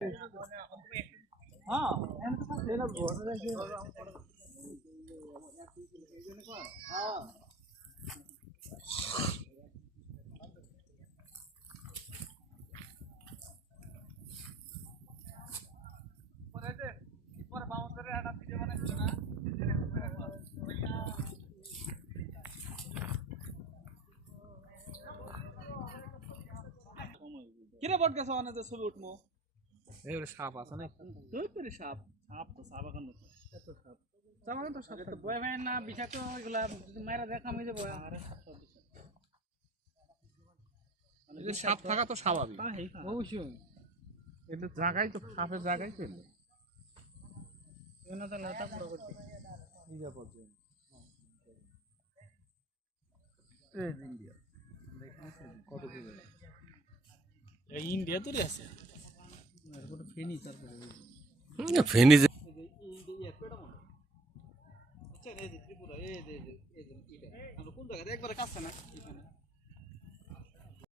हाँ लेना बहुत है हाँ पर बाउंड्री आटा वीडियो बनाচ্ছি না কিরে বট গেছে অনেক ছবি উঠমু এই সাপ আছে না তুই তোরে সাপ সাপ তো সাপ এখন এত সাপ সাপ তো সাপ তো বয় ভাই না বিষাক্ত এগুলা মাইরা দেখা আমি যাব আরে এই সাপ থাকা তো স্বাভাবিক অবশ্যই এটা জায়গায় তো সাপের জায়গায় পেল এনা তো লতা পুরো করতে ইয়া পড়ছে এই ইন্ডিয়া কত দূরে এই ইন্ডিয়া তো রে আছে আর কোন ফেনি তারপরে ফেনি এই পেড়া মনে আচ্ছা এই যে ত্রিপুরা এই যে এটা কোন জায়গা একবারে কাছে না এখানে